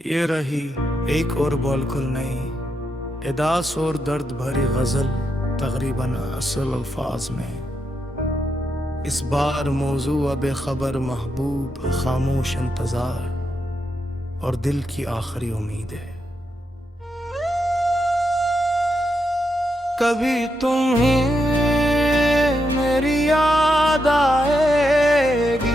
ये रही एक और बिल्कुल नई एदास और दर्द भरी गजल, तकरीबन असल अल्फाज में। इस बार मौजू बेखबर महबूब, खामोश इंतजार और दिल की आखिरी उम्मीद है। कभी तुम्हें मेरी याद आएगी,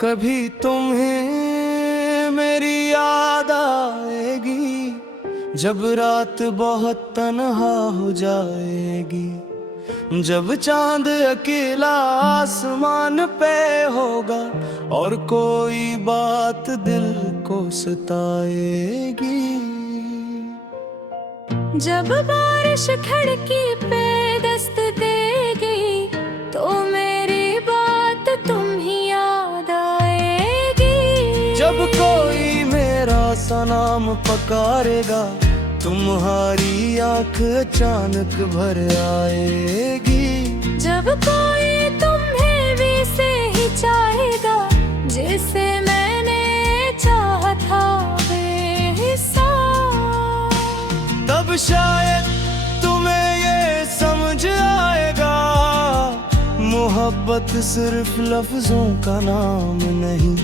कभी तुम्हें मेरी याद आएगी, जब रात बहुत तन्हा हो जाएगी, जब चांद अकेला आसमान पे होगा और कोई बात दिल को सताएगी। जब बारिश खिड़की पे दस्त देगी, तो मेरी बात तुम ही याद आएगी। जब कोई मेरा सा नाम पकारेगा, तुम्हारी आंख अचानक भर आएगी। जब कोई तुम्हें भी से ही चाहेगा, जिसे मैंने चाहा था बेहिसाब, तब शायद तुम्हें ये समझ आएगा, मोहब्बत सिर्फ लफ्जों का नाम नहीं,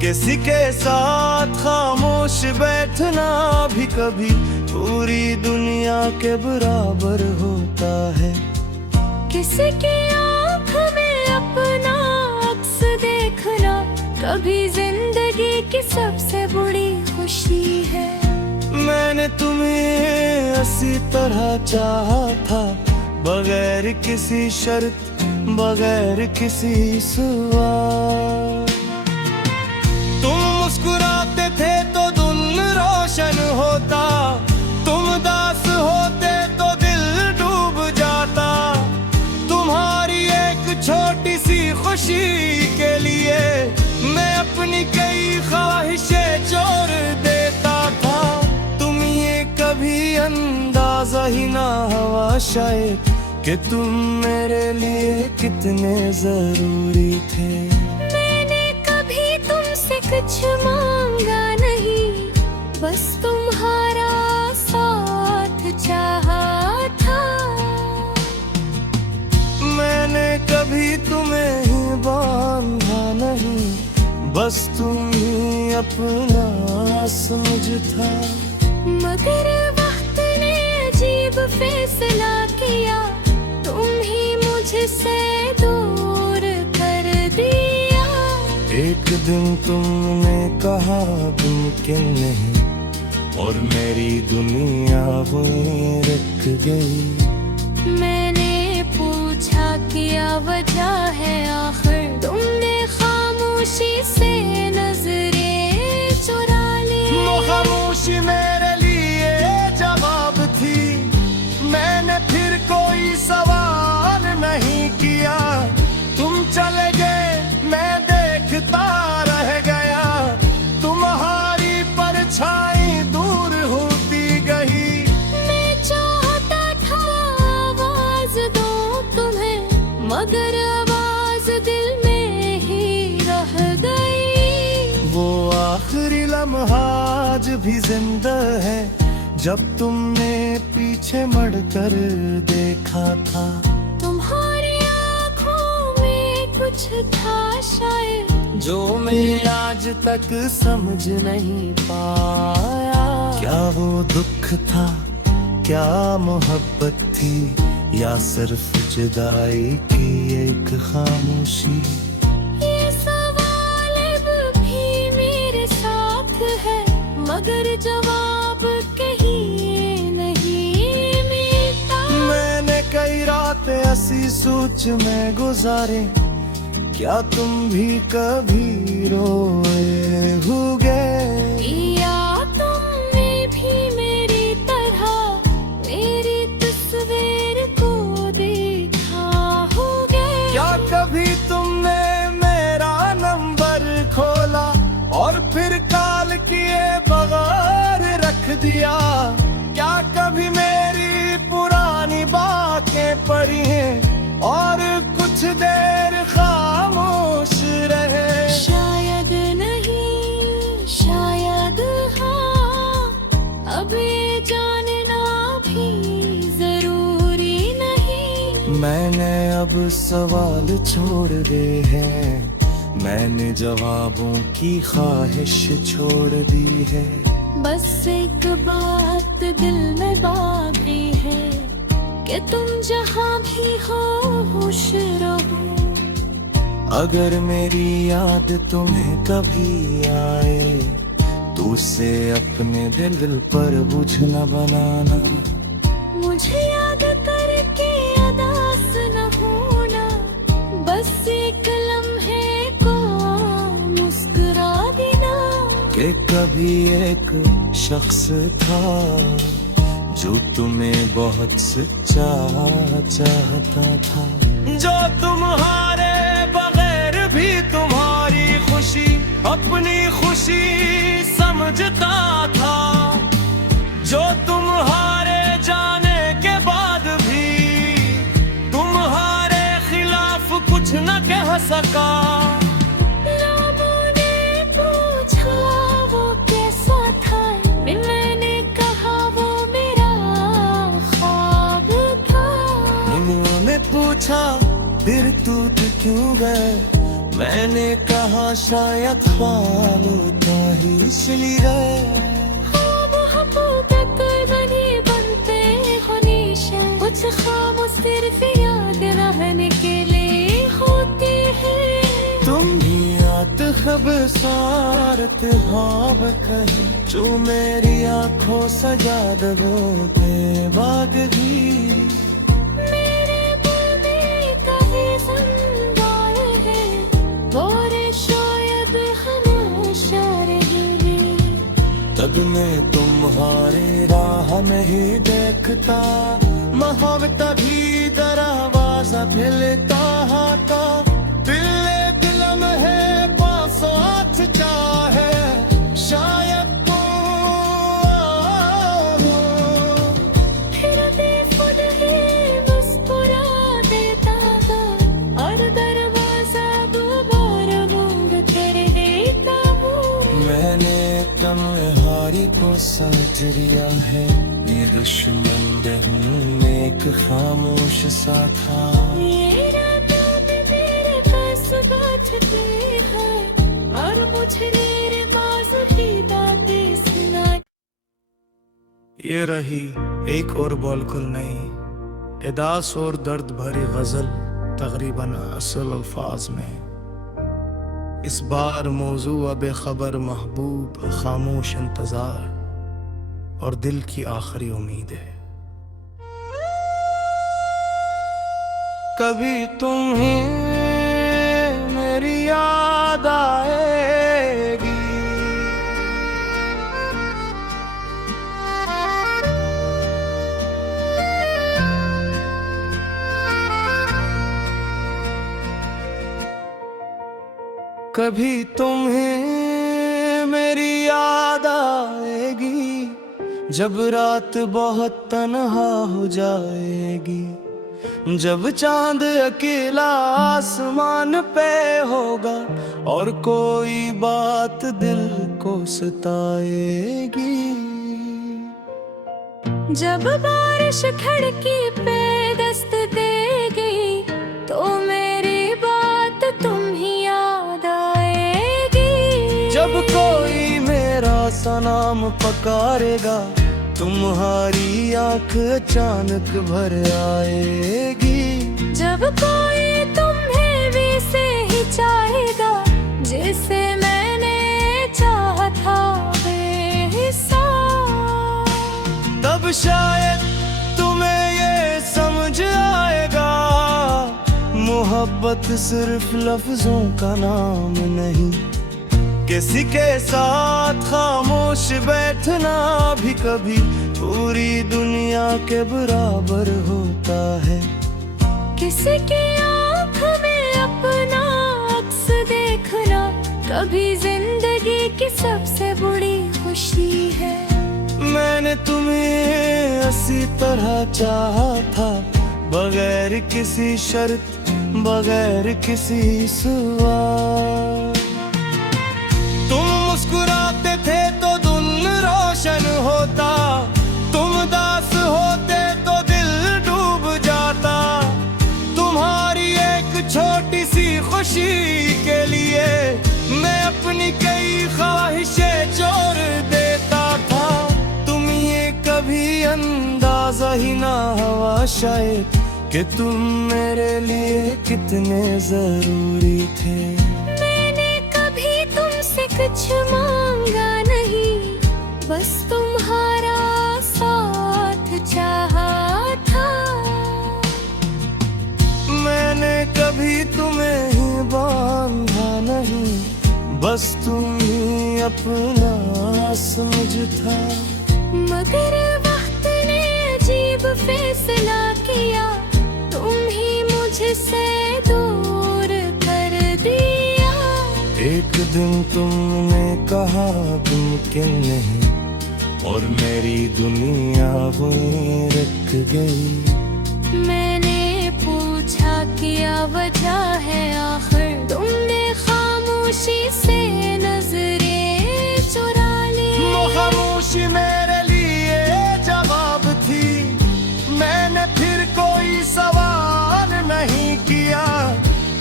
किसी के साथ खामोश बैठना भी कभी पूरी दुनिया के बराबर होता है। किसी की आँख में अपना अक्स देखना कभी जिंदगी की सबसे बड़ी खुशी है। मैंने तुम्हें इसी तरह चाहा था, बगैर किसी शर्त, बगैर किसी सवाल। तुम मुस्कुराते थे तो दिन रोशन होता, तुम दास होते तो दिल डूब जाता। तुम्हारी एक छोटी सी खुशी के लिए मैं अपनी कई ख्वाहिशें छोड़ देता था। तुम ये कभी अंदाजा ही ना हुआ शायद कि तुम मेरे लिए कितने जरूरी थे। कुछ मांगा नहीं, बस तुम्हारा साथ चाहा था। मैंने कभी तुम्हें ही बांधा नहीं, बस तुम ही अपना समझ था। मगर वक्त ने अजीब फैसला किया, तुम ही मुझसे दूर कर दिया। एक दिन तुमने कहा मुमकिन नहीं, और मेरी दुनिया वहीं रख गई। मैंने पूछा क्या वजह है, आखिर तुमने खामोशी से नजरें चुरा ली। वो खामोशी मेरे लिए जवाब थी, मैंने फिर कोई सवाल नहीं किया। तुम चले गए, मैं देखता रह गया, तुम्हारी परछाई दूर होती गई। मैं चाहता था आवाज दूं तुम्हें, मगर आवाज दिल में ही रह गई। वो आखिरी लम्हा आज भी जिंदा है, जब तुमने पीछे मुड़कर देखा था। तुम्हारी आँखों में कुछ था शायद, जो मैं आज तक समझ नहीं पाया। क्या वो दुख था, क्या मोहब्बत थी, या सिर्फ जुदाई की एक खामोशी। ये सवाल अब भी मेरे साथ है, मगर जवाब कहीं नहीं मिलता। मैंने कई रातें ऐसी सोच में गुजारे, क्या तुम भी कभी रोए होगे, या तुमने भी मेरी तरह मेरी तस्वीर को देखा होगे। क्या कभी तुमने मेरा नंबर खोला और फिर कॉल किए बगैर रख दिया। अब सवाल छोड़ दे हैं, मैंने जवाबों की ख्वाहिश छोड़ दी है। बस एक बात दिल में बाकी है कि तुम जहाँ भी हो खुश रहो। अगर मेरी याद तुम्हें कभी आए तो उसे अपने दिल पर बोझ न बनाना। मुझे याद करके अदास न होना, बस एक लम्हे को मुस्कुरा देना। कि कभी एक शख्स था जो तुम्हें बहुत सच्चा चाहता था, जो तुम्हारे बगैर भी तुम्हारी खुशी अपनी खुशी समझता था, जो तुम्हारे जाने के बाद भी तुम्हारे खिलाफ कुछ न कह सका। लोगों ने पूछा वो कैसा था, मैंने कहा वो मेरा ख्वाब था। उन्होंने पूछा फिर तू क्यों गए, मैंने कहा शायद ख्वाब था ही इसलिए गए। ख्वाब हकीकत नहीं बनते हमेशा, कुछ ख्वाब सिर्फ याद रहने के लिए होते हैं। तुम भी आत खबसारत ख्वाब कहे जो मेरी आंखों सजा दबोते बाद भी। मेरे दिल में कभी संदार है, और शायद हमेशा रहेंगे। तब मैं तुम्हारी राह में ही देखता, मोहब्बत भी दरवाजा खुलता था। दिल में है पास साथ चाहे शायद तो फिर भी खुद ही मुस्कुरा देता था, और दरवाजा दोबारा बंद कर देता हूँ। मैंने तन्हारी को समझ लिया है, ये दुश्मन हूँ एक खामोश सा था। ये रातों में मेरे पास बैठते हैं, और मुझे मेरे पास ही बातें सुना। ये रही एक और बिल्कुल नई एदास और दर्द भरी गजल, तकरीबन असल अल्फाज में। इस बार मौजू बेखबर महबूब, खामोश इंतजार और दिल की आखिरी उम्मीद है। कभी तुम्हें मेरी याद आएगी, कभी तुम्हें मेरी याद आएगी, जब रात बहुत तन्हा हो जाएगी, जब चांद अकेला आसमान पे होगा और कोई बात दिल को सताएगी। जब बारिश खिड़की पे दस्त देगी, तो मेरी बात तुम ही याद आएगी। जब कोई मेरा सा नाम पुकारेगा, तुम्हारी आंख अचानक भर आएगी। जब कोई तुम्हें भी से ही चाहेगा, जिसे मैंने चाहा था बेहिसाब, तब शायद तुम्हें ये समझ आएगा, मोहब्बत सिर्फ लफ्जों का नाम नहीं, किसी के साथ खामोश बैठना भी कभी पूरी दुनिया के बराबर होता है। किसी की आँख में अपना अक्स देखना कभी जिंदगी की सबसे बड़ी खुशी है। मैंने तुम्हें इसी तरह चाहा था, बगैर किसी शर्त, बगैर किसी सवाल। तुम मुस्कुराते थे तो दिन रोशन होता, तुम दास होते तो दिल डूब जाता। तुम्हारी कही ना हवा शायद कि तुम मेरे लिए कितने जरूरी थे। मैंने कभी तुमसे कुछ मांगा नहीं, बस तुम्हारा साथ चाहा था। मैंने कभी तुम्हें ही बांधा नहीं, बस तुम ही अपना समझ था। मगर वक्त ने अजीब फैसला किया, तुम ही मुझसे दूर कर दिया। एक दिन तुमने कहा मुमकिन नहीं, और मेरी दुनिया वहीं रख गई। मैंने पूछा क्या वजह है आखिर, तुमने खामोशी से नजरें चुरा ली। वो खामोशी मेरे लिए जवाब थी, मैंने फिर कोई सवाल नहीं किया।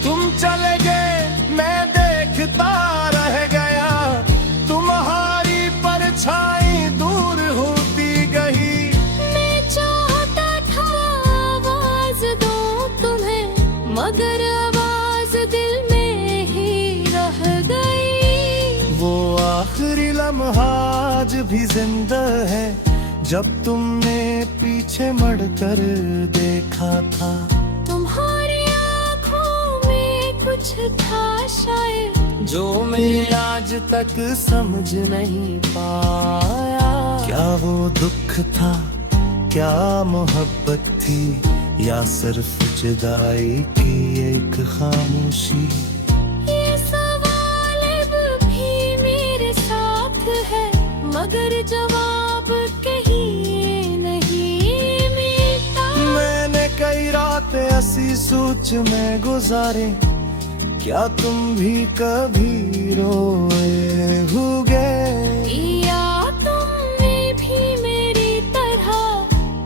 तुम चले गए मैं देखता रह गया, तुम्हारी परछाई दूर होती गई। मैं चाहता था आवाज दूं तुम्हें, मगर आवाज दिल में ही रह गई। वो आखिरी लम्हा आज भी जिंदा है, जब तुमने पीछे मुड़कर देखा था। तुम्हारी आँखों में कुछ था शायद, जो मैं आज तक समझ नहीं पाया। क्या वो दुख था, क्या मोहब्बत थी, या सिर्फ जुदाई की एक खामोशी। ये सवाल अब भी मेरे साथ है, मगर जवाब कहीं नहीं मिलता। मैंने कई रातें ऐसी सोच में गुजारे, क्या तुम भी कभी रोए होगे? या तुमने भी मेरी तरह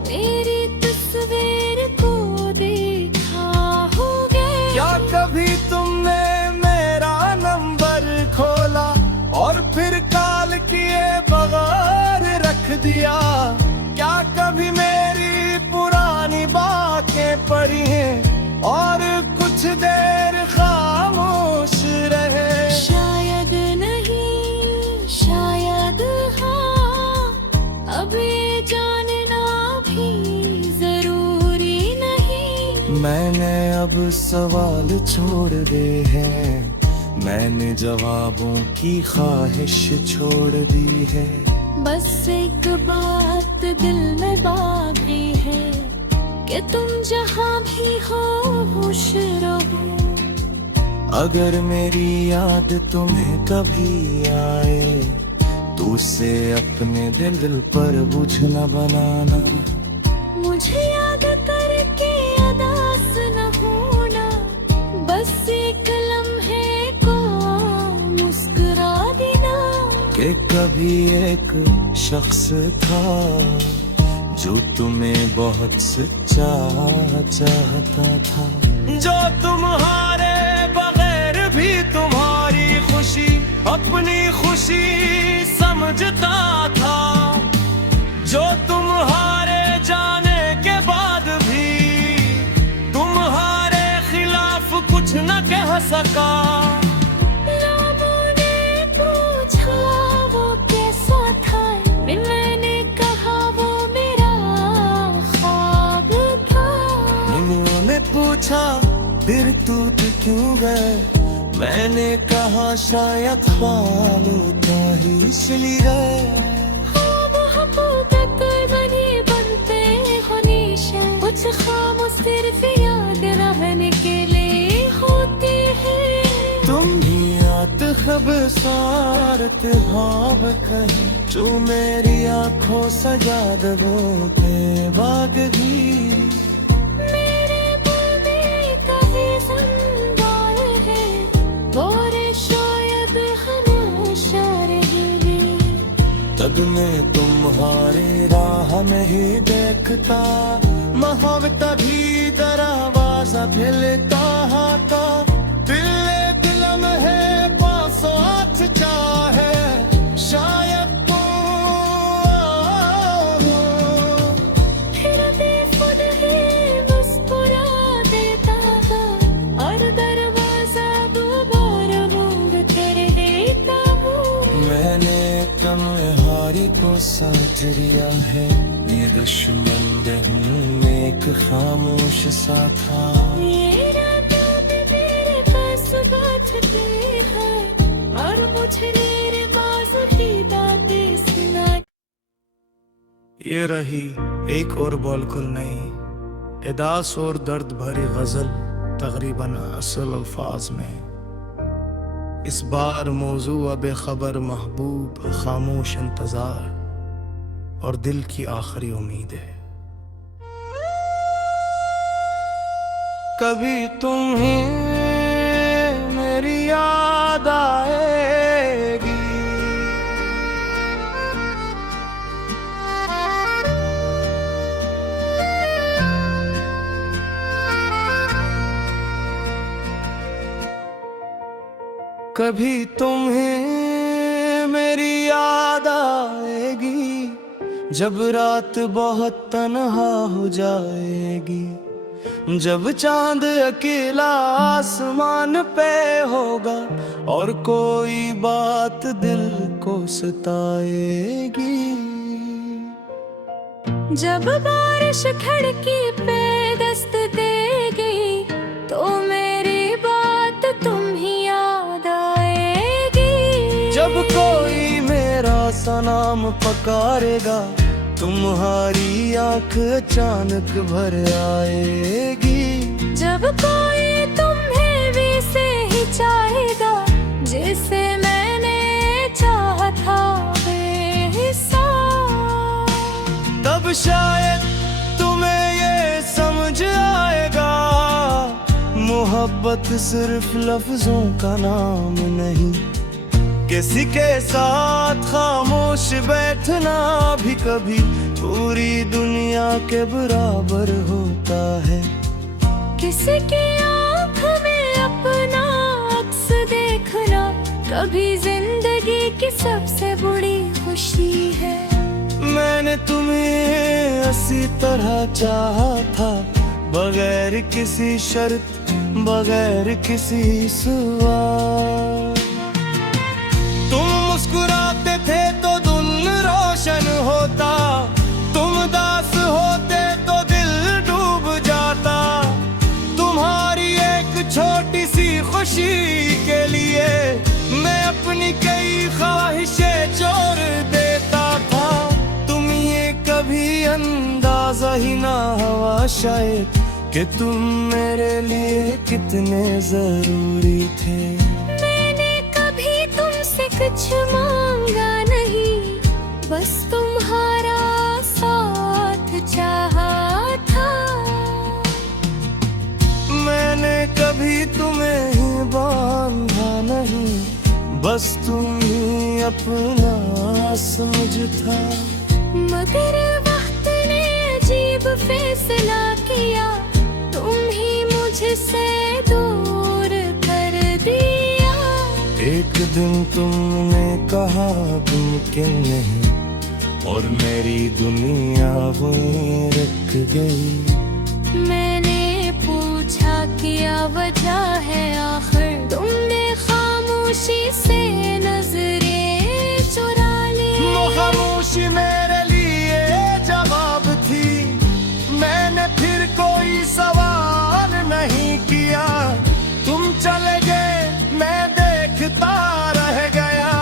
मेरी तस्वीर को देखा होगा? क्या कभी तुमने मेरा नंबर खोला और फिर कॉल किए बगैर रख दिया? क्या कभी मेरी पुरानी बातें पढ़ी हैं और कुछ देर खामोश रहे? शायद नहीं, शायद हाँ, अब ये जानना भी जरूरी नहीं। मैंने अब सवाल छोड़ दे हैं, मैंने जवाबों की ख्वाहिश छोड़ दी है। बस एक बात दिल में बाकी है कि तुम जहाँ भी हो खुश रहो। अगर मेरी याद तुम्हें कभी आए, तो उसे अपने दिल पर बोझ न बनाना। मुझे याद करके उदास न होना, बस एक लम्हे को मुस्कुरा देना। कि कभी एक शख्स था जो तुम्हें बहुत सच्चा चाहता था, जो तुम्हारे बगैर भी तुम्हारी खुशी अपनी खुशी समझता था, जो तुम्हारे जाने के बाद भी तुम्हारे खिलाफ कुछ न कह सका। लोगों ने पूछा वो कैसा था, मैंने कहा वो मेरा ख्वाब था। उन्होंने पूछा फिर तू क्यों गए, मैंने कहा शायद ख्वाब ही इसलिए गए। ख्वाब हकीकत नहीं बनते हमेशा, कुछ ख्वाब सिर्फ याद रहने के लिए होते हैं। तुम भी आत खबसारत भाव कहीं, जो मेरी आंखों सजा दबोते बाग भी। मेरे दिल में कभी संभाल है, और शायद हमेशा रहेगी। तब मैं तुम्हारी राह में ही देखता, महव तभी दरवाजा खिलता था। दिल में है पास आठ चाहे, शायद तो फिर नजरिया है, ये दुश्मन दिन एक खामोश सा था। ये रातों में मेरे पास बातें हैं और मुझे मेरे माज़ी बातें सुनाई। ये रही एक और बिल्कुल नई एदास और दर्द भरी गजल, तकरीबन असल अल्फाज में। इस बार मौजू बेखबर महबूब, खामोश इंतजार और दिल की आखिरी उम्मीद है। कभी तुम्हें मेरी याद आएगी, कभी तुम्हें मेरी याद आएगी, जब रात बहुत तन्हा हो जाएगी, जब चांद अकेला आसमान पे होगा और कोई बात दिल को सताएगी। जब बारिश खिड़की पे दस्त देगी तो मेरी बात तुम ही याद आएगी। जब कोई मेरा सा नाम पकारेगा, तुम्हारी आंख अचानक भर आएगी। जब कोई तुम्हें भी से ही चाहेगा, जिसे मैंने चाहा था बेहिसाब, तब शायद तुम्हें ये समझ आएगा, मोहब्बत सिर्फ लफ्जों का नाम नहीं। किसी के साथ खामोश बैठना भी कभी पूरी दुनिया के बराबर होता है। किसी की आँख में अपना अक्स देखना कभी जिंदगी की सबसे बड़ी खुशी है। मैंने तुम्हें इसी तरह चाहा था, बगैर किसी शर्त, बगैर किसी सवाल। तुम मुस्कुराते थे तो दिल रोशन होता, तुम दास होते तो दिल डूब जाता। तुम्हारी एक छोटी सी खुशी के लिए मैं अपनी कई ख्वाहिशें छोड़ देता था। तुम ये कभी अंदाजा ही ना हुआ शायद कि तुम मेरे लिए कितने जरूरी थे। कुछ मांगा नहीं, बस तुम्हारा साथ चाहा था। मैंने कभी तुम्हें ही बांधा नहीं, बस तुम ही अपना समझ था। मगर वक्त ने अजीब फैसला किया, तुम ही मुझसे दूर कर दिया। एक दिन तुमने कहा मुमकिन नहीं, और मेरी दुनिया वहीं रुक गई। मैंने पूछा क्या वजह है, आखिर तुमने खामोशी से नजरें चुरा ली। वो खामोशी मेरे लिए जवाब थी, मैंने फिर कोई सवाल नहीं किया। तुम चले गए, मैं देखता रह गया,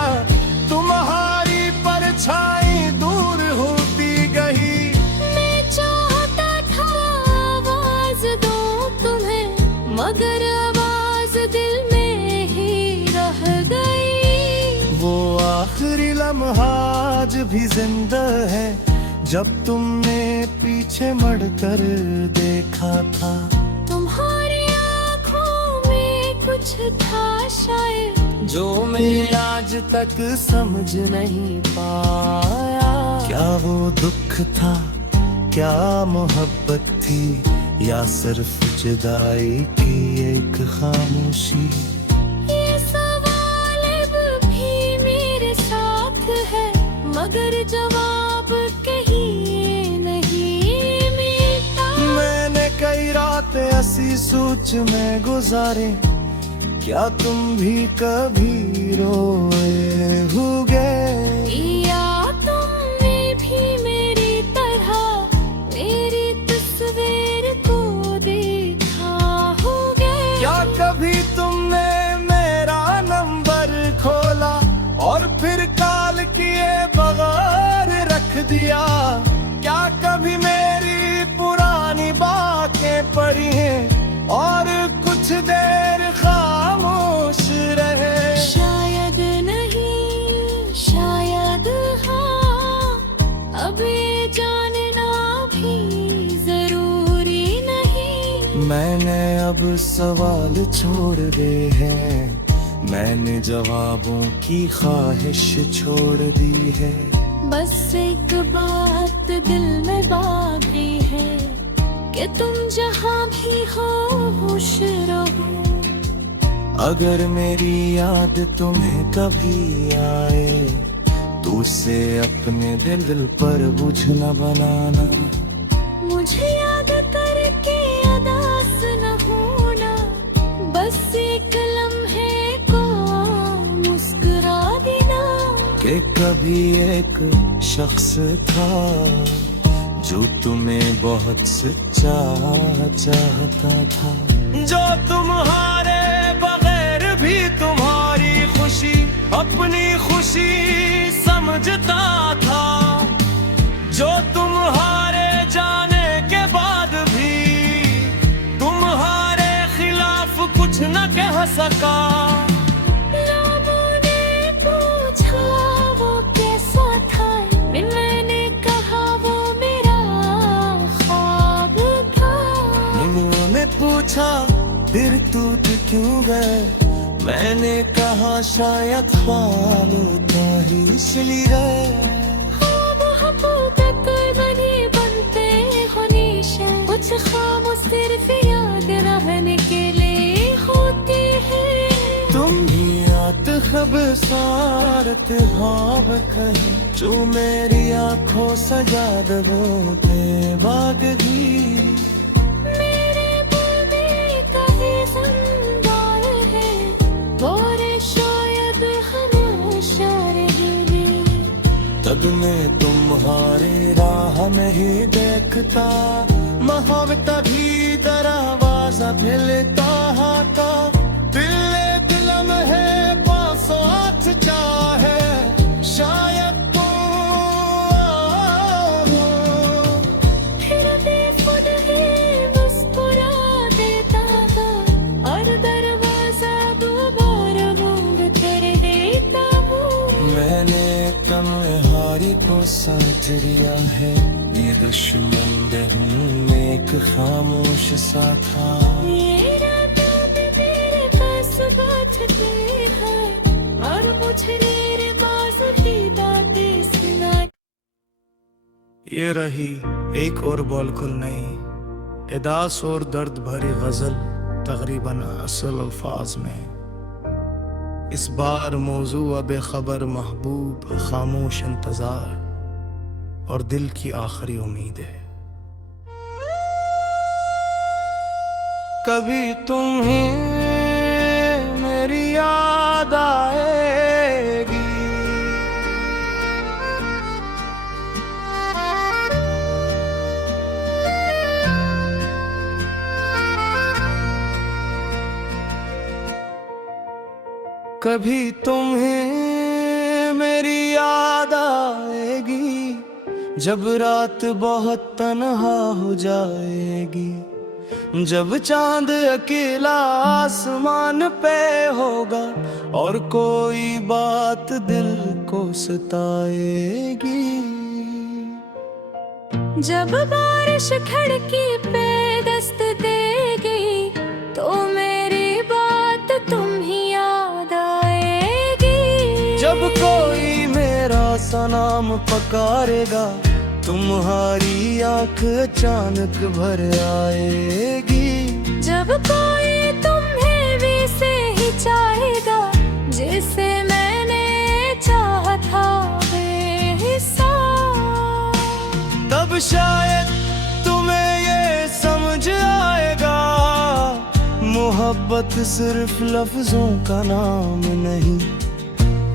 तुम्हारी परछाई दूर होती गई। मैं चाहता था आवाज दूं तुम्हें, मगर आवाज दिल में ही रह गई। वो आखिरी लम्हा आज भी जिंदा है, जब तुमने पीछे मुड़कर देखा था। तुम्हारी आँखों में कुछ था शायद, जो मैं आज तक समझ नहीं पाया। क्या वो दुख था, क्या मोहब्बत थी, या सिर्फ जुदाई की एक खामोशी। ये सवाल अब भी मेरे साथ है, मगर जवाब कहीं नहीं मिलता। मैंने कई रातें ऐसी सोच में गुजारे, क्या तुम भी कभी रोए होगे? या तुमने भी क्या कभी मेरी पुरानी बातें पढ़ी हैं और कुछ देर खामोश रहे? शायद नहीं, शायद हाँ, अब ये जानना भी जरूरी नहीं। मैंने अब सवाल छोड़ दे हैं, मैंने जवाबों की ख्वाहिश छोड़ दी है। बस एक बात दिल में बाकी है कि तुम जहाँ भी हो खुश रहो। अगर मेरी याद तुम्हें कभी आए तो उसे अपने दिल पर बोझ न बनाना। मुझे याद करके उदास न होना, बस एक लम्हे को मुस्कुरा देना। कि कभी एक शख्स था जो तुम्हें बहुत सच्चा चाहता था, जो तुम्हारे बगैर भी तुम्हारी खुशी अपनी खुशी समझता था, जो तुम्हारे जाने के बाद भी तुम्हारे खिलाफ कुछ न कह सका। लोगों ने पूछा वो कैसा था, मैंने कहा वो मेरा ख्वाब था। उन्होंने पूछा फिर टूट क्यों गए, मैंने कहा शायद ख्वाब था ही इसलिए गए। ख्वाब हकीकत नहीं बनते हो निशा, कुछ ख्वाब सिर्फ याद रहने के लिए होते हैं। तुम भी आत खबसारत ख्वाब कहीं जो मेरी आंखों सजा दबोते बाग भी। मेरे दिल में कहीं संभाल है, और शायद हमेशा रहेंगे। तब मैं तुम्हारी राह में ही देखता, मोहब्बत भी दरवाजा हिलता था। दिल दिलम है बासात चाहे शायद तो फिर भी खुद ही मुस्कुरा देता था, और दरवाजा दोबारा बंद कर देता हूँ। मैंने तन्हारी को साथ लिया है, ये दुश्मन हूँ एक खामोश सा था। ये रातों में मेरे पास बैठते हैं, और मुझे मेरे पास की बातें सुनाई। ये रही एक और बिल्कुल नई एदास और दर्द भरी गजल, तकरीबन असल अल्फाज में। इस बार मौजू बेखबर महबूब, खामोश इंतजार और दिल की आखिरी उम्मीद है। कभी तुम्हें मेरी याद आएगी, कभी तुम्हें मेरी याद आएगी, जब रात बहुत तन्हा हो जाएगी, जब चांद अकेला आसमान पे होगा और कोई बात दिल को सताएगी। जब बारिश खिड़की पे दस्त देगी, तो मेरी बात तुम ही याद आएगी। जब कोई मेरा सा नाम पकारेगा, तुम्हारी आंख अचानक भर आएगी। जब कोई तुम्हें भी से ही चाहेगा, जिसे मैंने चाहा था बेहिसाब, तब शायद तुम्हें ये समझ आएगा, मोहब्बत सिर्फ लफ्जों का नाम नहीं,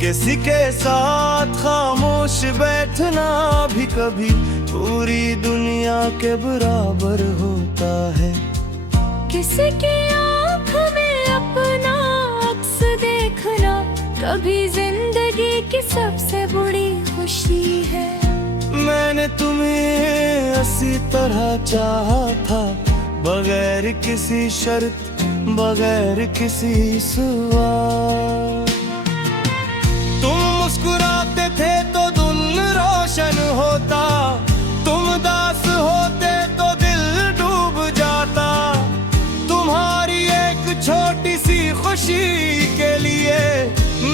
किसी के साथ खामोश बैठना भी कभी पूरी दुनिया के बराबर होता है। किसी की आँख में अपना अक्स देखना कभी जिंदगी की सबसे बड़ी खुशी है। मैंने तुम्हें इसी तरह चाहा था, बगैर किसी शर्त, बगैर किसी सवाल। तुम मुस्कुराते थे तो दिल रोशन होता, तुम दास होते तो दिल डूब जाता। तुम्हारी एक छोटी सी खुशी के लिए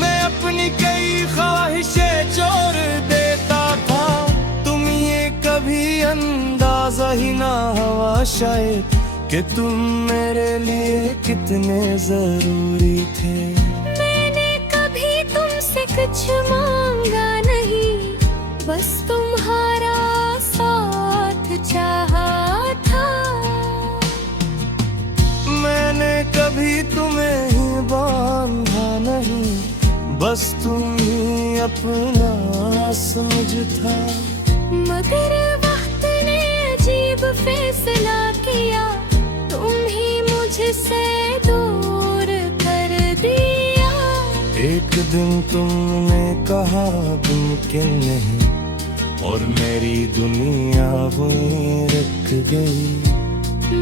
मैं अपनी कई ख्वाहिशें छोड़ देता था। तुम ये कभी अंदाजा ही ना हुआ शायद कि तुम मेरे लिए कितने जरूरी थे। मैंने कभी तुमसे कुछ मांगा नहीं, बस तुम्हारा साथ चाहा था। मैंने कभी तुम्हें ही बांधा नहीं, बस तुम ही अपना समझ था। मगर वक्त ने अजीब फैसला किया, तुम ही मुझसे दूर कर दिया। एक दिन तुमने कहा मुमकिन नहीं, और मेरी दुनिया वहीं रुक गई।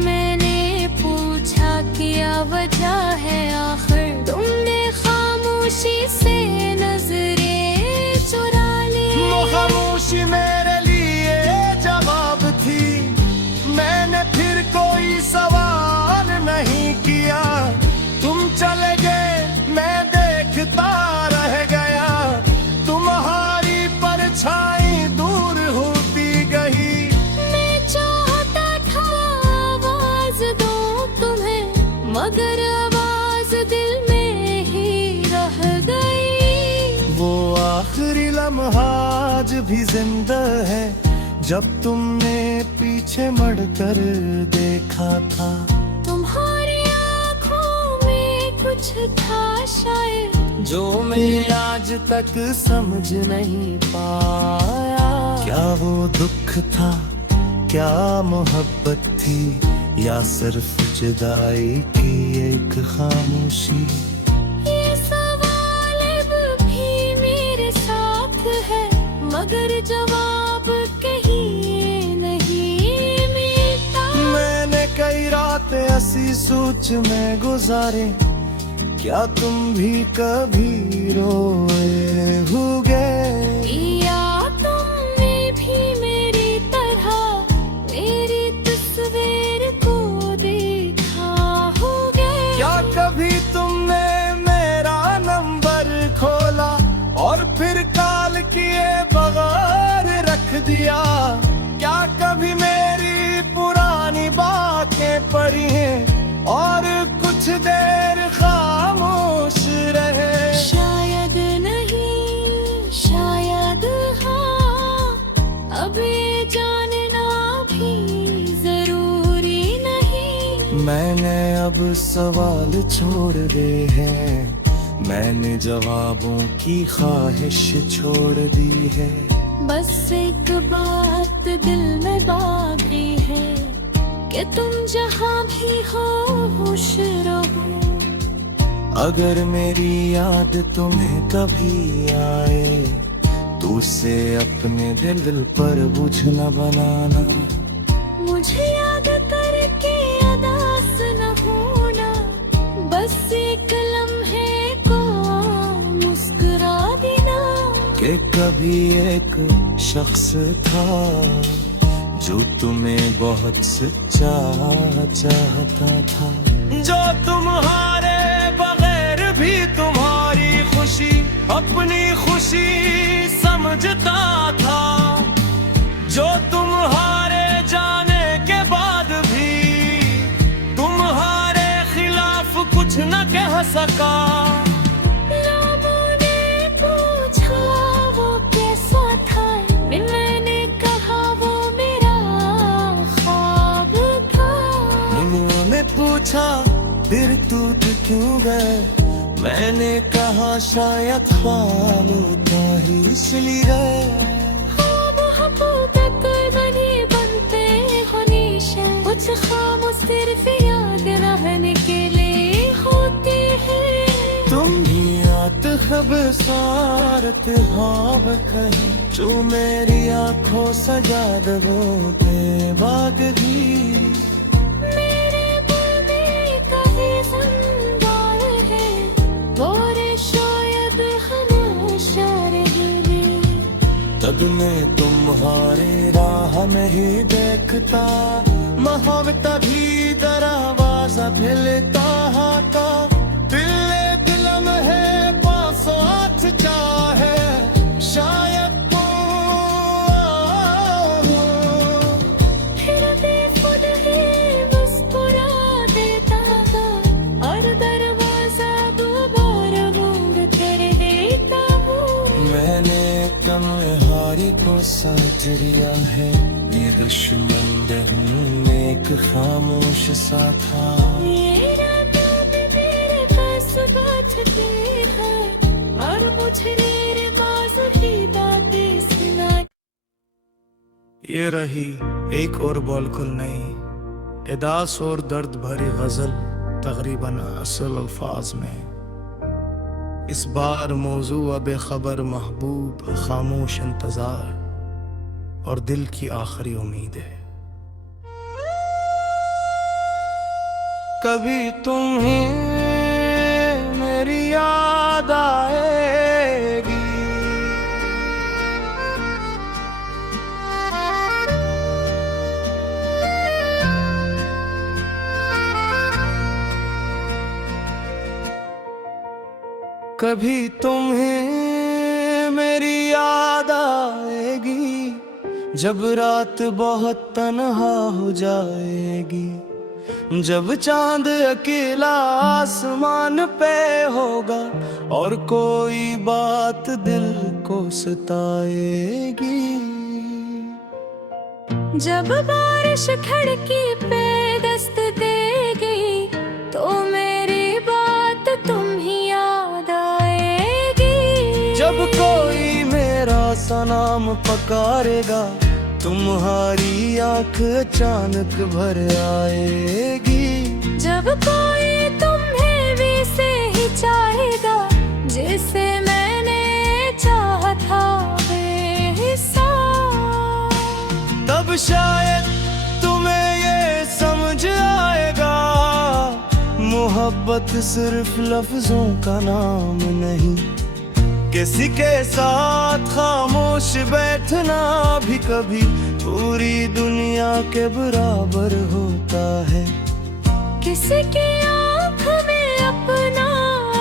मैंने पूछा क्या वजह है आखिर, तुमने खामोशी से नजरें चुरा ली। वो खामोशी मेरे लिए जवाब थी, मैंने फिर कोई सवाल नहीं किया। तुम चले गए मैं देखता रह गया, तुम्हारी परछाई दूर होती गई। मैं चाहता था आवाज दूं तुम्हें, मगर आवाज दिल में ही रह गई। वो आखिरी लम्हा आज भी जिंदा है, जब तुमने पीछे मुड़कर देखा था। तुम्हारी आँखों में कुछ था शायद, जो मैं आज तक समझ नहीं पाया। क्या वो दुख था, क्या मोहब्बत थी, या सिर्फ जुदाई की एक खामोशी। ये सवाल अब भी मेरे साथ है, मगर जवाब कहीं नहीं मिलता। मैंने कई रातें ऐसी सोच में गुजारे, क्या तुम भी कभी रोए होगे? या तुमने भी मेरी तरह मेरी तस्वीर को देखा होगा? क्या कभी तुमने मेरा नंबर खोला और फिर कॉल किए बगैर रख दिया? क्या कभी मेरी पुरानी बातें पढ़ी हैं और कुछ देर खामोश रहे? शायद नहीं, शायद हाँ, अब ये जानना भी जरूरी नहीं। मैंने अब सवाल छोड़ दे हैं, मैंने जवाबों की ख्वाहिश छोड़ दी है। बस एक बात दिल में बाकी है कि तुम जहाँ भी हो खुश रहो। अगर मेरी याद तुम्हें कभी आए तो उसे अपने दिल पर बोझ न बनाना। मुझे याद करके अदास न होना, बस एक लम्हे को मुस्कुरा देना। कि कभी एक शख्स था जो तुम्हें बहुत सच्चा चाहता था, जो तुम्हारे बगैर भी तुम्हारी खुशी अपनी खुशी समझता था, जो तुम्हारे जाने के बाद भी तुम्हारे खिलाफ कुछ न कह सका। लोगों ने पूछा वो कैसा था, मैंने कहा वो मेरा ख्वाब था। उन्होंने पूछा फिर तू क्यों गए, मैंने कहा शायद ख्वाब था ही इसलिए गए। ख्वाब हकीकत नहीं बनते हमेशा, कुछ ख्वाब सिर्फ याद रहने के लिए होते हैं। तुम ही आते खबसारत ख्वाब कहीं जो मेरी आंखों सजा दबों के बागही मेरे दिल में कहीं संगार है वो रे शायद हमेशा रहेगी। तब मैं तुम्हारी राह में ही देखता मोहब्बत भी दरवाजा भिलता था दिले दिलम है 508 चाहे शायद तू फिर भी खुद ही मुस्कुरा देता था और दरवाजा दोबारा बंद कर देता हूँ। मैंने तन्हारी को साथ लिया है ये दुश्मन हूँ एक खामोश सा था। ये रातों में मेरे पास बातें हैं और मुझे मेरे माज़ी बातें सुनाई। ये रही एक और बिल्कुल नई एदास और दर्द भरी गजल तकरीबन असल अल्फाज में। इस बार मौजू बेखबर महबूब खामोश इंतजार और दिल की आखिरी उम्मीद है। कभी तुम ही मेरी याद आएगी कभी तुम्हें मेरी याद आएगी जब रात बहुत तन्हा हो जाएगी जब चांद अकेला आसमान पे होगा और कोई बात दिल को सताएगी जब बारिश खिड़की पे दस्त देगी तो मेरी बात तुम ही याद आएगी। जब कोई मेरा सा नाम पकारेगा तुम्हारी आंख अचानक भर आएगी। जब कोई तुम्हें भी से ही चाहेगा जिसे मैंने चाहा था बेहिसाब तब शायद तुम्हें ये समझ आएगा मोहब्बत सिर्फ लफ्जों का नाम नहीं किसी के साथ खामोश बैठना भी कभी पूरी दुनिया के बराबर होता है। किसी की आँख में अपना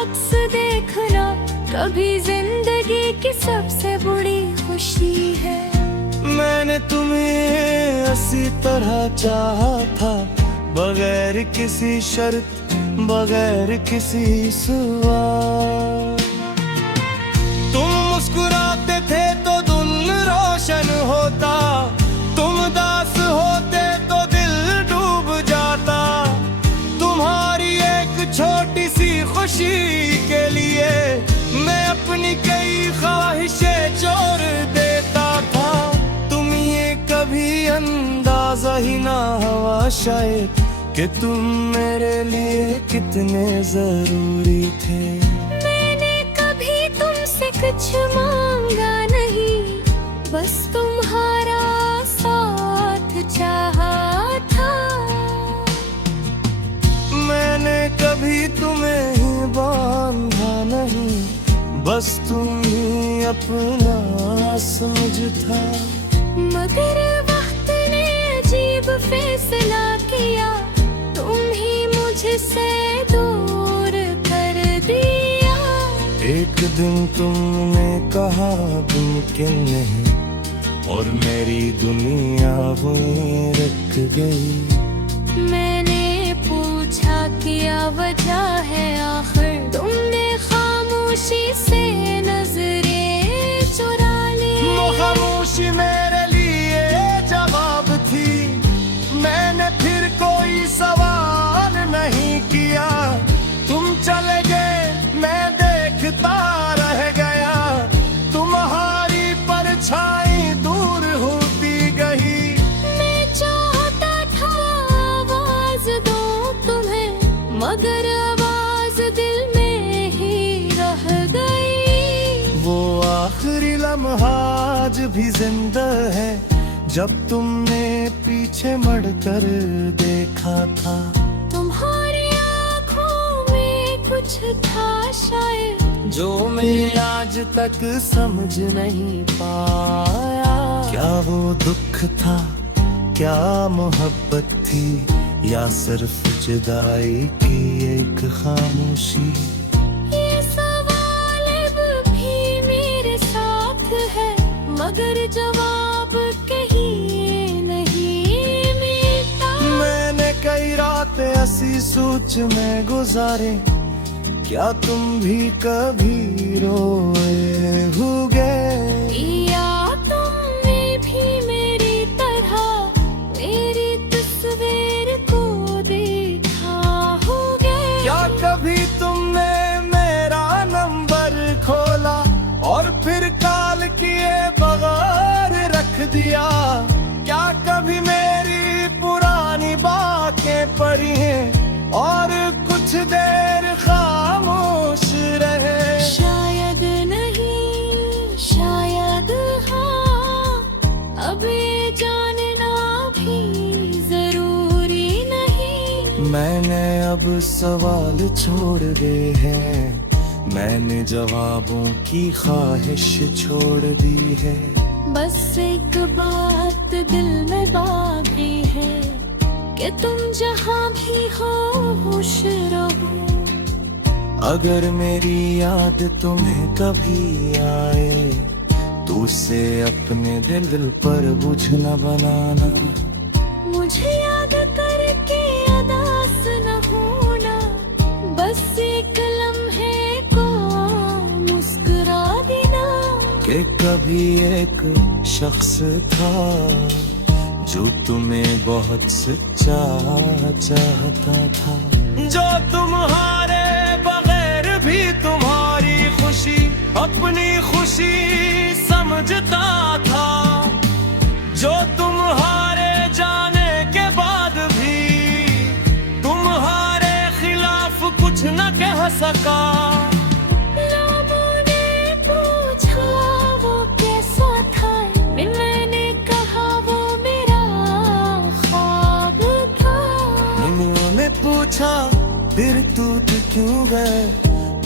अक्स देखना कभी जिंदगी की सबसे बड़ी खुशी है। मैंने तुम्हें इसी तरह चाहा था बगैर किसी शर्त बगैर किसी सवाल। तुम मुस्कुराते थे तो दिन रोशन होता तुम दास होते तो दिल डूब जाता। तुम्हारी एक छोटी सी खुशी के लिए मैं अपनी कई ख्वाहिशें छोड़ देता था। तुम ये कभी अंदाजा ही ना हुआ शायद कि तुम मेरे लिए कितने जरूरी थे। मैंने कभी तुमसे कुछ मांगा नहीं बस तुम्हारा साथ चाहा था। मैंने कभी तुम्हें ही बांधा नहीं बस तुम ही अपना समझ था। मगर वक्त ने अजीब फैसला किया तुम ही मुझसे दूर कर दिया। एक दिन तुमने कहा मुमकिन नहीं और मेरी दुनिया वहीं रख गई। मैंने पूछा क्या वजह है आखिर तुमने खामोशी से नजरें चुरा ली। वो खामोशी मेरे लिए जवाब थी। मैंने फिर कोई सवाल नहीं किया। तुम चले गए मैं देखता रह गया। तुम्हारी परछाई दूर होती गई। मैं चाहता था आवाज दूं तुम्हें मगर आवाज दिल में लम्हा आज भी जिंदा है जब तुमने पीछे मुड़कर देखा था। तुम्हारी आँखों में कुछ था शायद जो मैं आज तक समझ नहीं पाया। क्या वो दुख था, क्या मोहब्बत थी, या सिर्फ जुदाई की एक खामोशी। ये सवाल अब भी मेरे साथ है मगर जवाब कहीं नहीं मिलता। मैंने कई रातें ऐसी सोच में गुजारे, क्या तुम भी कभी रोए होगे? या तुमने भी मेरी तरह मेरी तस्वीर को देखा होगा? क्या कभी तुमने मेरा नंबर खोला और फिर कॉल किए बगैर रख दिया? क्या कभी मेरी पुरानी बातें पढ़ी हैं और कुछ देर खामोश रहे? शायद नहीं, शायद हाँ, अब ये जानना भी जरूरी नहीं। मैंने अब सवाल छोड़ दिए हैं, मैंने जवाबों की ख्वाहिश छोड़ दी है। बस एक बात दिल में बाकी है कि तुम जहाँ भी हो खुश रहो। अगर मेरी याद तुम्हें कभी आए तो उसे अपने दिल पर बोझ न बनाना। मुझे याद करके अदास न होना, बस एक लम्हे को मुस्कुरा देना। कि कभी एक शख्स था जो तुम्हें बहुत सच्चा चाहता था, जो तुम्हारे बगैर भी तुम्हारी खुशी अपनी खुशी समझता था, जो तुम्हारे जाने के बाद भी तुम्हारे खिलाफ कुछ न कह सका। लोगों ने पूछा वो कैसा था, मैंने कहा वो मेरा ख्वाब था। उन्होंने पूछा फिर टूट क्यों गए,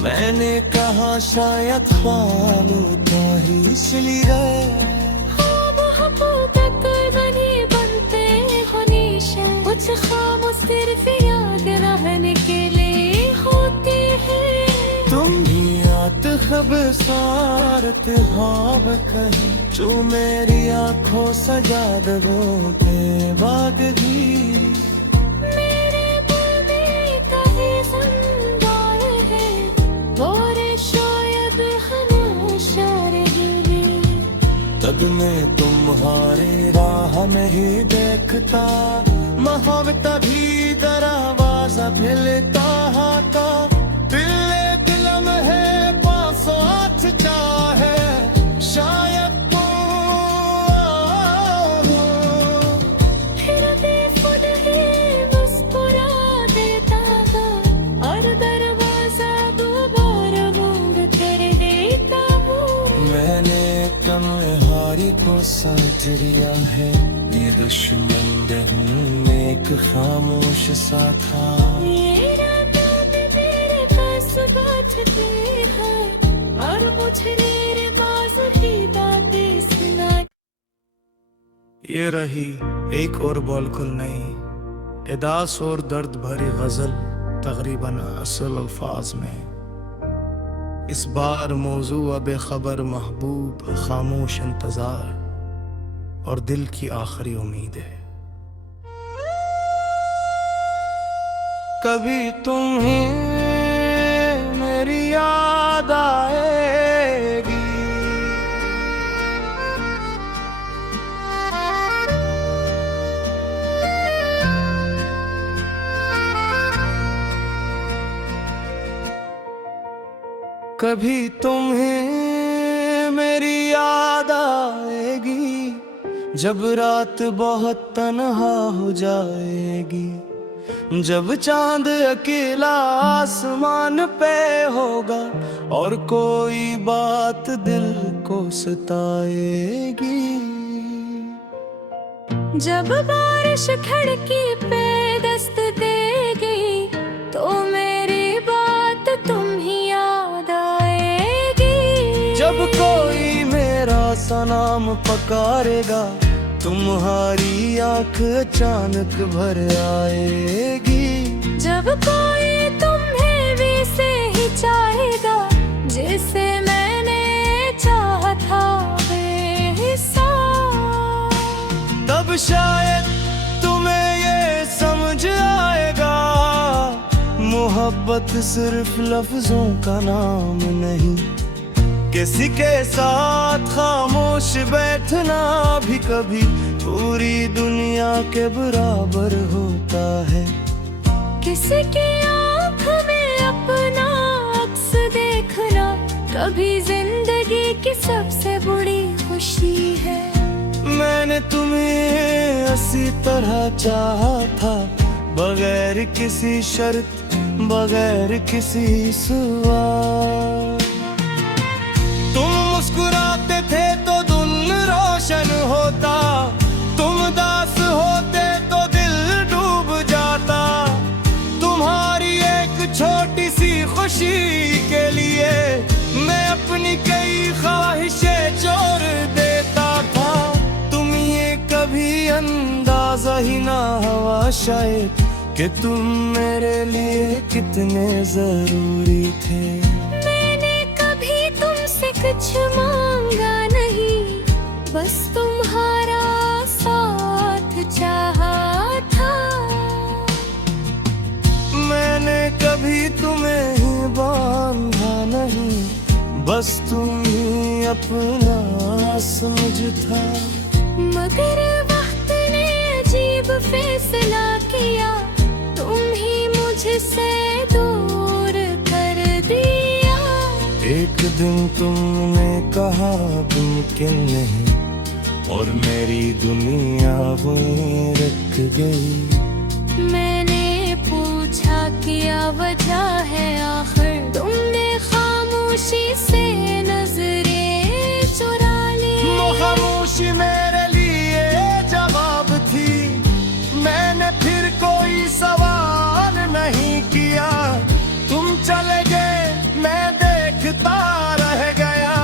मैंने कहा शायद ख्वाब था ही इसलिए गए। ख्वाब हकीकत नहीं बनते हमेशा, कुछ ख्वाब सिर्फ याद रहने के लिए होते हैं। तुम भी आत खबसारत ख्वाब कहीं जो मेरी आंखों सजा दो के बाद भी। मेरे दिल में कहीं संदार है, और शायद हमेशा रहेंगे। तब मैं तुम्हारी राह में ही देखता, मोहब्बत भी दरवाजा मिलता था। दिल में है पास आज चाहे शायद तो फिर बेखुद ही मुस्कुरा देता था और दरवाजा दोबारा मोड़ कर देता हूँ। मैंने कमहारी को साथ लिया है, ये दुश्मन हूँ एक खामोश सा था। ये रातों में मेरे पास बैठती है और मुझे मेरे पास ही बातें सुना। ये रही एक और बिल्कुल नई एदास और दर्द भरी गजल, तकरीबन असल अल्फाज में। इस बार मौजू बेखबर महबूब, खामोश इंतजार और दिल की आखिरी उम्मीद है। कभी तुम्हें मेरी याद आएगी, कभी तुम्हें मेरी याद आएगी, जब रात बहुत तन्हा हो जाएगी। जब चांद अकेला आसमान पे होगा और कोई बात दिल को सताएगी। जब बारिश खिड़की पे दस्त देगी तो मेरी बात तुम ही याद आएगी। जब कोई मेरा सा नाम पुकारेगा तुम्हारी आंख अचानक भर आएगी। जब कोई तुम्हें भी से ही चाहेगा जिसे मैंने चाहा था बेहिसाब, तब शायद तुम्हें ये समझ आएगा मोहब्बत सिर्फ लफ्जों का नाम नहीं। किसी के साथ खामोश बैठना भी कभी पूरी दुनिया के बराबर होता है। किसी की आँख में अपना अक्स देखना कभी जिंदगी की सबसे बड़ी खुशी है। मैंने तुम्हें इसी तरह चाहा था बगैर किसी शर्त बगैर किसी सवाल। तुम मुस्कुराते थे तो दिन रोशन होता, तुम दास होते तो दिल डूब जाता। तुम्हारी एक छोटी सी खुशी के लिए मैं अपनी कई ख्वाहिशें छोड़ देता था। तुम ये कभी अंदाजा ही ना हुआ शायद कि तुम मेरे लिए कितने जरूरी थे। कुछ मांगा नहीं, बस तुम्हारा साथ चाहा था। मैंने कभी तुम्हें ही बांधा नहीं, बस तुम ही अपना समझ था। मगर वक्त ने अजीब फैसला किया, तुम ही मुझसे दूर कर दिया। एक दिन तुमने कहा मुमकिन नहीं और मेरी दुनिया वहीं रख गई। मैंने पूछा क्या वजह है आखिर, तुमने खामोशी से नजरें चुरा ली। वो खामोशी मेरे लिए जवाब थी, मैंने फिर कोई सवाल नहीं किया। तुम चले गए मैं देखता रह गया,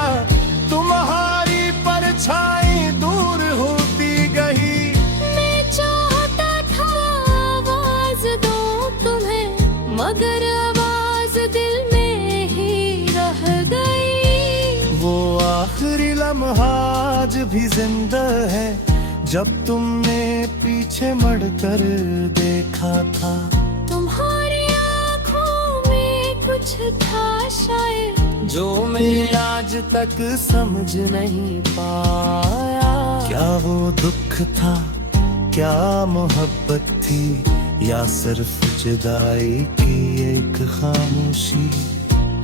तुम्हारी परछाई दूर होती गई। मैं चाहता था आवाज दूं तुम्हें, मगर आवाज दिल में ही रह गई। वो आखिरी लम्हा आज भी जिंदा है जब तुमने पीछे मुड़कर देखा था। तुम्हारी आँखों में कुछ था शायद जो मैं आज तक समझ नहीं पाया। क्या वो दुख था, क्या मोहब्बत थी, या सिर्फ जुदाई की एक खामोशी।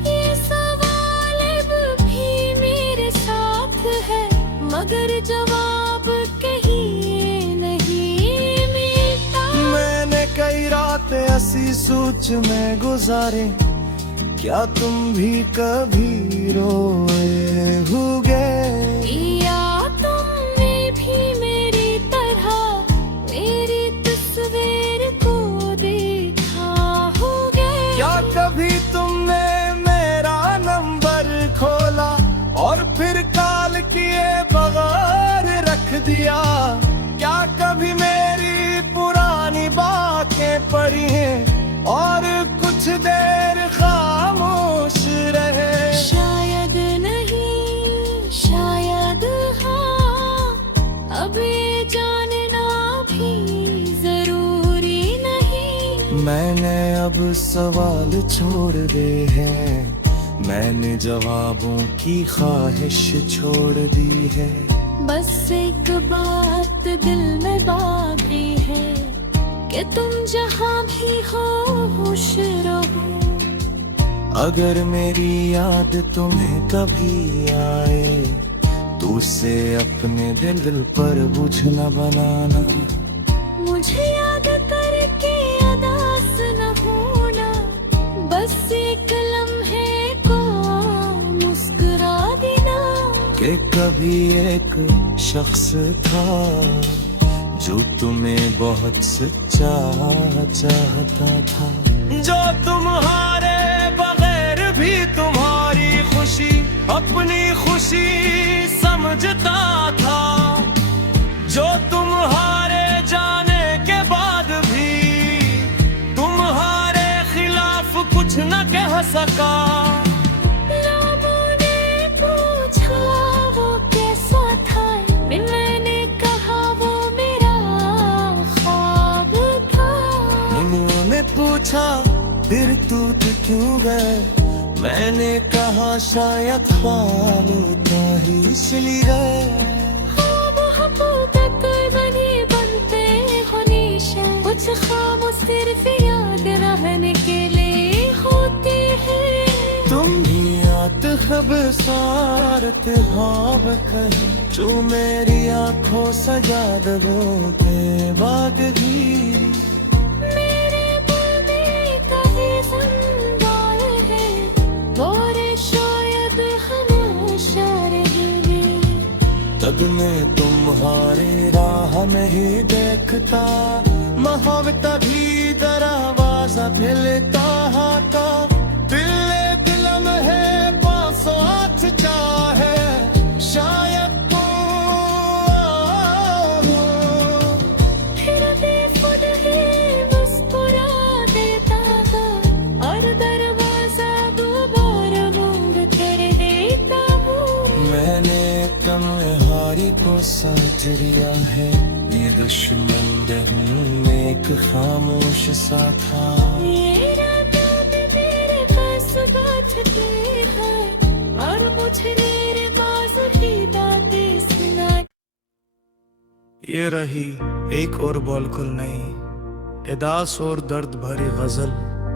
ये सवाल अब भी मेरे साथ है, मगर जवाब कहीं नहीं मिलता। मैंने कई रातें ऐसी सोच में गुजारे, क्या तुम भी कभी रोए होगे? या तुमने भी मेरी तरह मेरी तस्वीर को देखा होगा? क्या कभी तुमने मेरा नंबर खोला और फिर कॉल किए बगैर रख दिया? क्या कभी मेरी पुरानी बातें पढ़ी हैं और कुछ देर खामोश रहे? शायद नहीं, शायद हाँ, अब ये जानना भी जरूरी नहीं। मैंने अब सवाल छोड़ दे हैं, मैंने जवाबों की ख्वाहिश छोड़ दी है। बस एक बात दिल में बाकी है कि तुम जहाँ भी हो खुश रहो। अगर मेरी याद तुम्हें कभी आए तो उसे अपने दिल पर बोझ न बनाना। मुझे याद करके अदा कभी एक शख्स था जो तुम्हें बहुत सच्चा चाहता था, जो तुम्हारे बगैर भी तुम्हारी खुशी अपनी खुशी समझता था, जो तुम्हारे जाने के बाद भी तुम्हारे खिलाफ कुछ न कह सका। लोगों ने पूछा वो कैसा था, मैंने कहा वो मेरा ख्वाब था। उन्होंने पूछा फिर तू क्यों गए, मैंने कहा शायद ख्वाब था ही इसलिए। ख्वाब हकीकत बनी बनते हो निशा, कुछ ख्वाब सिर्फ याद रहने के लिए होते हैं। तुम ही आत खबसारत ख्वाब कहीं जो मेरी आंखों सजा दगों के बाद भी। मेरे दिल में कहीं संदाल है, और शायद हमेशा रहेंगे। तब मैं तुम्हारी राह में ही देखता, मोहब्बत भी दरवाजा फिलता का। दिले दिलम है 508 चाहे शायद तू फिर भी खुद ही मुस्कुरा देता था, और दरवाजा दोबारा बंद कर देता हूँ। मैंने कमहारी को साथ लिया है, ये दुश्मन हूँ एक खामोश सा था। ये रातों में मेरे पास बैठती है, और मुझे मेरे पास ही बातें सुनाई। ये रही एक और बिल्कुल नई एदास और दर्द भरी गजल,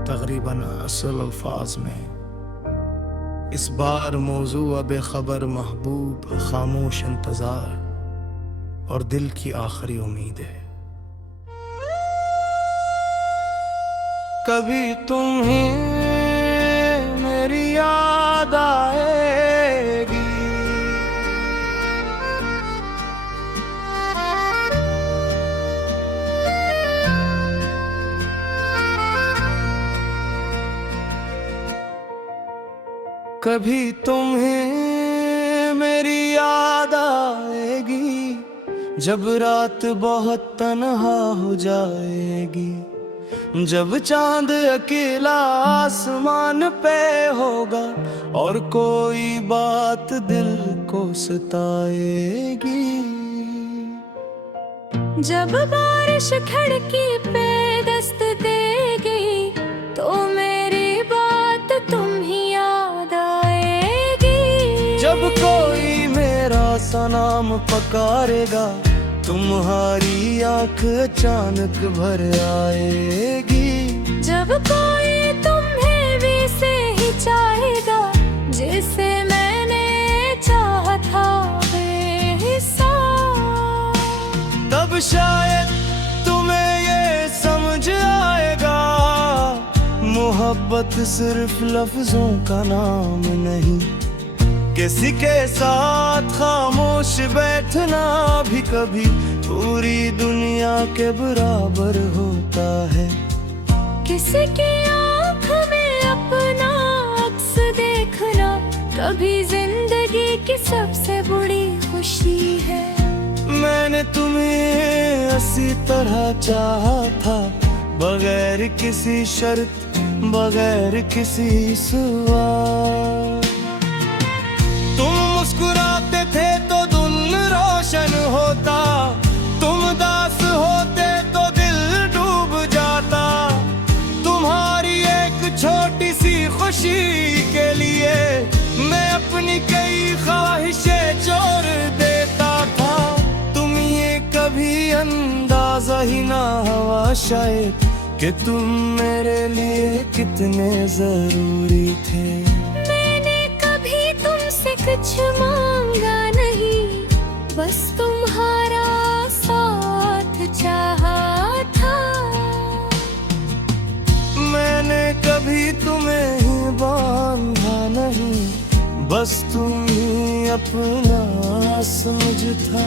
तकरीबन असल अल्फाज में। इस बार मौजू बेखबर महबूब, खामोश इंतजार और दिल की आखिरी उम्मीद है। कभी तुम्हें मेरी याद आएगी, कभी तुम्हें मेरी याद आएगी, जब रात बहुत तन्हा हो जाएगी, जब चांद अकेला आसमान पे होगा और कोई बात दिल को सताएगी। जब बारिश खिड़की पे दस्त देगी, तो मेरी बात तुम ही याद आएगी। जब कोई मेरा सा नाम पकारेगा, तुम्हारी आंख अचानक भर आएगी। जब कोई तुम्हें भी से ही चाहेगा, जिसे मैंने चाहा था बेहिसाब, तब शायद तुम्हें ये समझ आएगा, मोहब्बत सिर्फ लफ्जों का नाम नहीं, किसी के साथ खामोश बैठना भी कभी पूरी दुनिया के बराबर होता है। किसी की आँख में अपना अक्स देखना कभी जिंदगी की सबसे बड़ी खुशी है। मैंने तुम्हें इसी तरह चाहा था, बगैर किसी शर्त, बगैर किसी सवाल। तुम मुस्कुराते थे तो दिन रोशन होता, तुम दास होते तो दिल डूब जाता। तुम्हारी एक छोटी सी खुशी के लिए मैं अपनी कई ख्वाहिशें छोड़ देता था। तुम ये कभी अंदाजा ही ना हुआ शायद कि तुम मेरे लिए कितने जरूरी थे। कुछ मांगा नहीं, बस तुम्हारा साथ चाहा था। मैंने कभी तुम्हें ही बांधा नहीं, बस तुम ही अपना समझ था।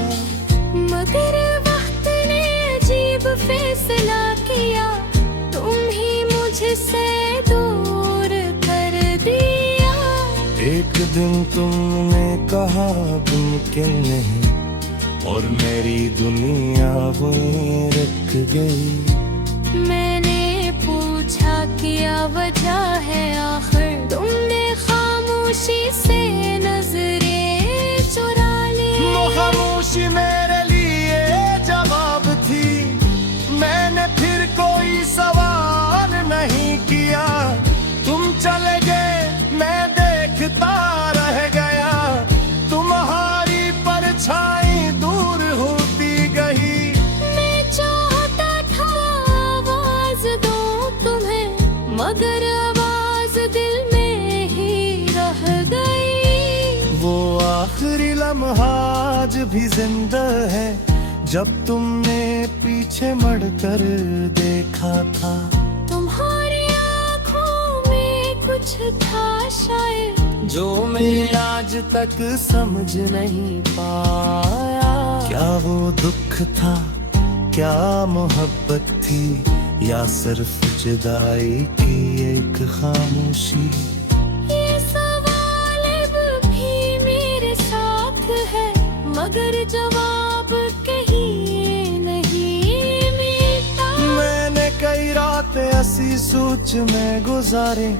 मगर वक्त ने अजीब फैसला किया, तुम ही मुझसे दूर कर दिया। एक दिन तुमने कहा मुमकिन नहीं, और मेरी दुनिया वहीं रुक गई। मैंने पूछा क्या वजह है, आखिर तुमने खामोशी से नजरें चुरा ली। वो खामोशी मेरे लिए जवाब थी, मैंने फिर कोई सवाल नहीं किया। तुम चले गए मैं देखता रह गया, तुम्हारी परछाई दूर होती गई। मैं चाहता था आवाज दूं तुम्हें, मगर आवाज दिल में ही रह गई। वो आखिरी लम्हा आज भी जिंदा है, जब तुमने पीछे मुड़कर देखा था। तुम्हारी आँखों में कुछ था शायद, जो मैं आज तक समझ नहीं पाया। क्या वो दुख था, क्या मोहब्बत थी, या सिर्फ जुदाई की एक खामोशी। ये सवाल अब भी मेरे साथ है, मगर जवाब कहीं नहीं मिलता। मैंने कई रातें ऐसी सोच में गुजारे,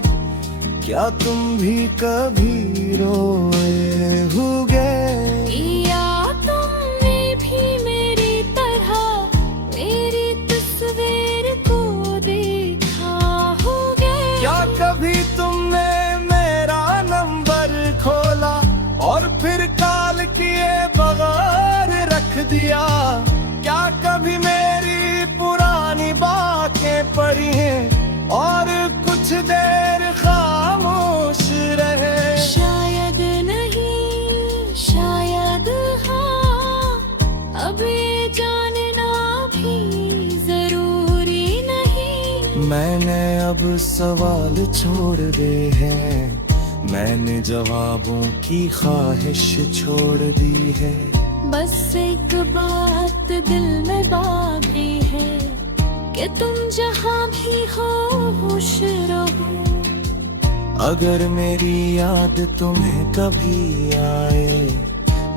क्या तुम भी कभी रोए होगे? या तुमने भी मेरी तरह मेरी तस्वीर को देखा होगा? क्या कभी तुमने मेरा नंबर खोला और फिर कॉल किए बगैर रख दिया? क्या कभी मेरी पुरानी बातें पढ़ी हैं और कुछ देर खामोश रहे? शायद नहीं, शायद हाँ, अब ये जानना भी जरूरी नहीं। मैंने अब सवाल छोड़ दे हैं, मैंने जवाबों की ख्वाहिश छोड़ दी है। बस एक बात दिल में बाकी है, कि तुम जहाँ भी हो खुश रहो। अगर मेरी याद तुम्हें कभी आए,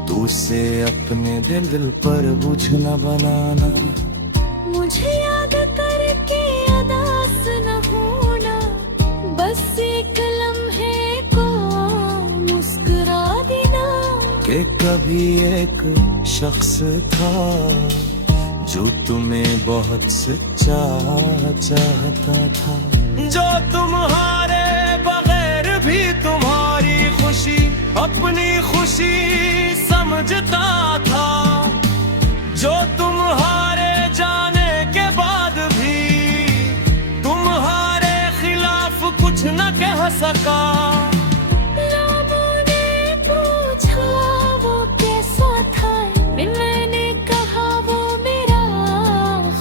तो उसे अपने दिल पर बोझ न बनाना। मुझे याद करके उदास न होना, बस एक लम्हे को मुस्कुरा देना। कि कभी एक शख्स था जो तुम्हें बहुत सच्चा चाहता था, जो तुम्हारे बगैर भी तुम्हारी खुशी अपनी खुशी समझता था, जो तुम्हारे जाने के बाद भी तुम्हारे खिलाफ कुछ न कह सका। लोगों ने पूछा वो कैसा था, मैंने कहा वो मेरा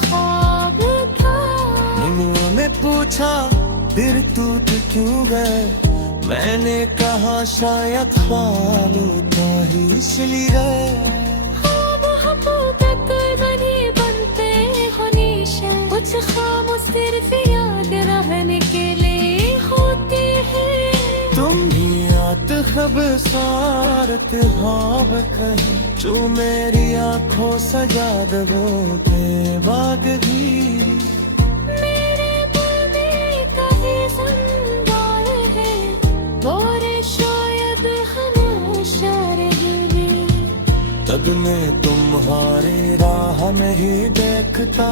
ख्वाब था। उन्होंने पूछा फिर तू क्यों गए, मैंने कहा शायद ख्वाब था ही इसलिए गए। ख्वाब हकीकत नहीं बनते हो निशा, कुछ ख्वाब सिर्फ याद रहने के लिए होते हैं। तुम भी आत खबसारत ख्वाब कहीं, जो मेरी आंखों सजा दो के बाग भी। मेरे दिल में कहीं संगार है, और शायद हमेशा रहेंगे। तब मैं तुम्हारी राह में ही देखता,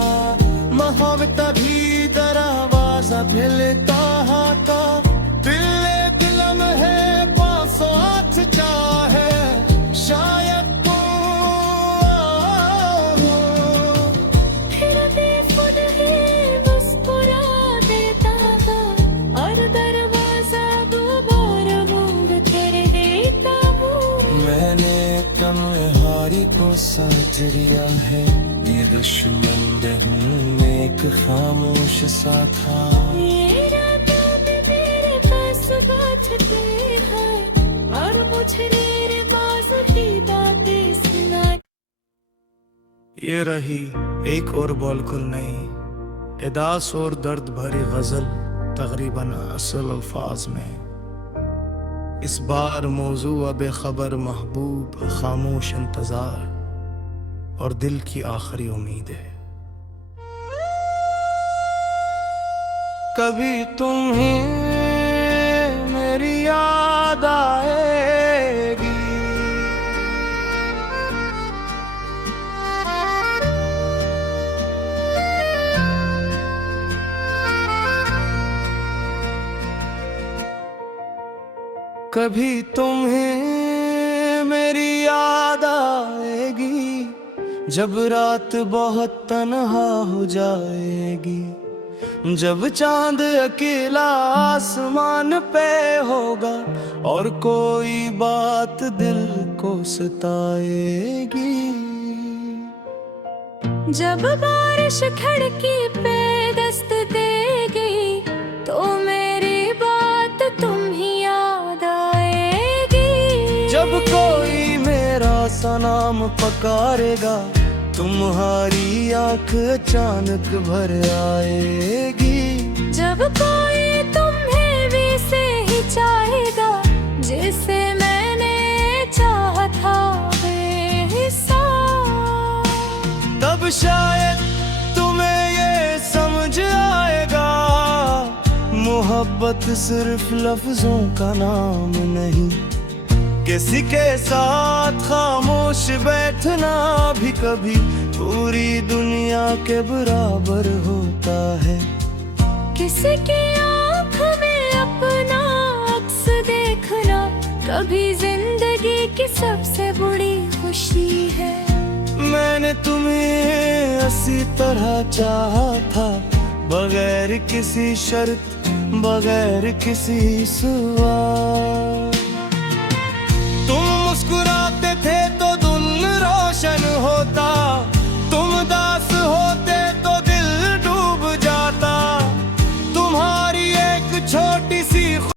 महव तभी दरवाजा हिलता था। दिल दिलम है 508 चाहे, शायद तू फिर भी खुद ही मुस्कुरा देता था, और दरवाजा दोबारा बंद कर देता हूँ। मैंने तन्हारी को साथ लिया है, ये दुश्मन हूँ एक खामोश सा था। ये रातों में मेरे पास बैठते हैं, और मुझे मेरे पास की बातें ये रही एक और बिल्कुल नई एदास और दर्द भरी गजल, तकरीबन असल अल्फाज में। इस बार मौजू बेखबर महबूब, खामोश इंतजार और दिल की आखिरी उम्मीद है। कभी तुम्हें मेरी याद आएगी, कभी तुम्हें मेरी याद आएगी, जब रात बहुत तन्हा हो जाएगी, जब चांद अकेला आसमान पे होगा और कोई बात दिल को सताएगी। जब बारिश खिड़की पे दस्त देगी तो मेरी बात तुम ही याद आएगी। जब कोई मेरा सा नाम पकारेगा, तुम्हारी आंख अचानक भर आएगी। जब कोई तुम्हें भी से ही चाहेगा, जिसे मैंने चाहा था बेहिसाब, तब शायद तुम्हें ये समझ आएगा, मोहब्बत सिर्फ लफ्जों का नाम नहीं, किसी के साथ खामोश बैठना भी कभी पूरी दुनिया के बराबर होता है। किसी की आँख में अपना अक्स देखना कभी जिंदगी की सबसे बड़ी खुशी है। मैंने तुम्हें इसी तरह चाहा था, बगैर किसी शर्त, बगैर किसी सवाल। तुम मुस्कुरा